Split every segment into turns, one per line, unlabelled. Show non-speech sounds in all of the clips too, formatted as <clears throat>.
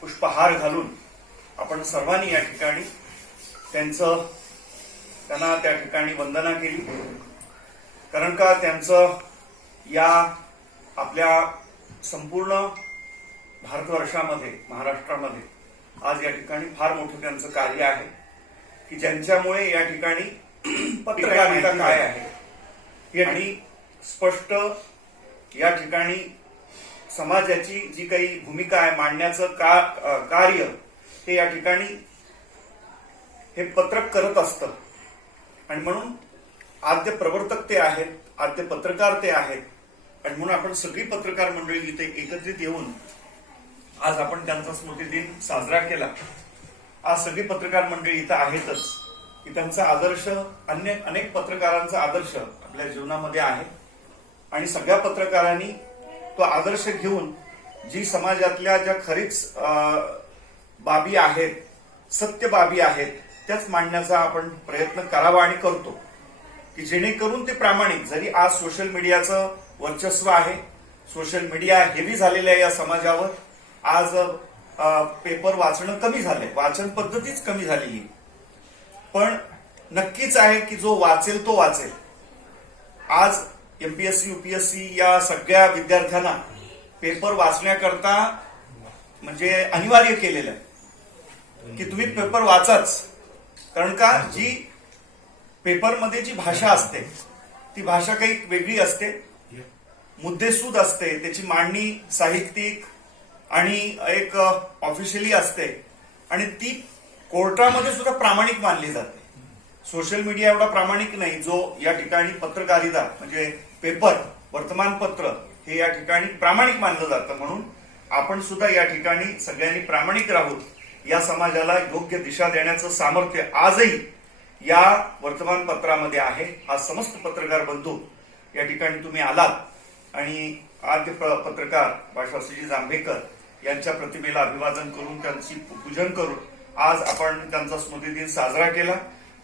पुष्पहार घालून आपण सर्वांनी या ठिकाणी त्यांचं त्यांना त्या ठिकाणी वंदना केली. कारण का त्यांचं या आपल्या संपूर्ण भारतवर्षामध्ये महाराष्ट्रामध्ये आज या ठिकाणी फार मोठं त्यांचं कार्य आहे. की ज्यांच्यामुळे या ठिकाणी <clears throat> पत्रकारिता काय आहे. आणि स्पष्ट या ठिकाणी समाजाची जी काही भूमिका आहे मांडण्याचं का कार्य हे या ठिकाणी हे पत्रक करत असतं. आणि म्हणून आद्य प्रवर्तक ते आहेत आद्य पत्रकार ते आहेत. आणि म्हणून आपण सगळी पत्रकार मंडळी इथे एकत्रित येऊन आज आपण त्यांचा स्मृती दिन साजरा केला. आज सगळी पत्रकार मंडळी इथं आहेतच की त्यांचा आदर्श अन्य अनेक पत्रकारांचा आदर्श आपल्या जीवनामध्ये आहे. आणि सगळ्या पत्रकारांनी तो आदर्श घेऊन जी समाजातल्या ज्या खरीच बाबी आहेत सत्य बाबी आहेत त्याच मांडण्याचा आपण प्रयत्न करावा आणि करतो की जेणेकरून ते प्रामाणिक जरी आज सोशल मीडियाचं वर्चस्व आहे सोशल मीडिया हेवी झालेलं आहे या समाजावर आज पेपर वाचणं कमी झालंय वाचन पद्धतीच कमी झालेली आहे. पण नक्कीच आहे की जो वाचेल तो वाचेल आज एमपीएससी युपीएससी या सगळ्या विद्यार्थ्यांना पेपर वाचण्याकरता म्हणजे अनिवार्य केलेलं आहे. की तुम्ही पेपर वाचाच. कारण का? जी पेपरमध्ये जी भाषा असते ती भाषा काही वेगळी असते. मुद्देसूद असते त्याची मांडणी साहित्यिक आणि एक ऑफिशियली असते. आणि ती कोर्टामध्ये सुद्धा प्रामाणिक मानली जाते. सोशल मीडिया एवढा प्रामाणिक नाही जो या ठिकाणी पत्रकारिता म्हणजे पेपर वर्तमानपत्र हे या ठिकाणी प्रामाणिक मानलं जातं. म्हणून आपण सुद्धा या ठिकाणी सगळ्यांनी प्रामाणिक राहून या समाजाला योग्य दिशा देण्याचं सामर्थ्य आजही या वर्तमानपत्रामध्ये आहे. हा समस्त पत्रकार बंधू या ठिकाणी तुम्ही आलात. आणि आद्य पत्रकार भाषाश्री जांभेकर यांच्या प्रतिमेला अभिवादन करून त्यांची पूजन करून आज आपण त्यांचा स्मृती दिन साजरा केला.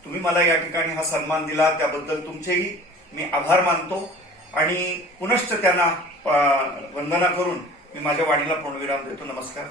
तुम्ही मला या ठिकाणी हा सन्मान दिला त्याबद्दल तुमचेही मी आभार मानतो. आणि पुनश्च त्यांना वंदना करून मी माझ्या वाणीला पूर्णविराम देतो. नमस्कार.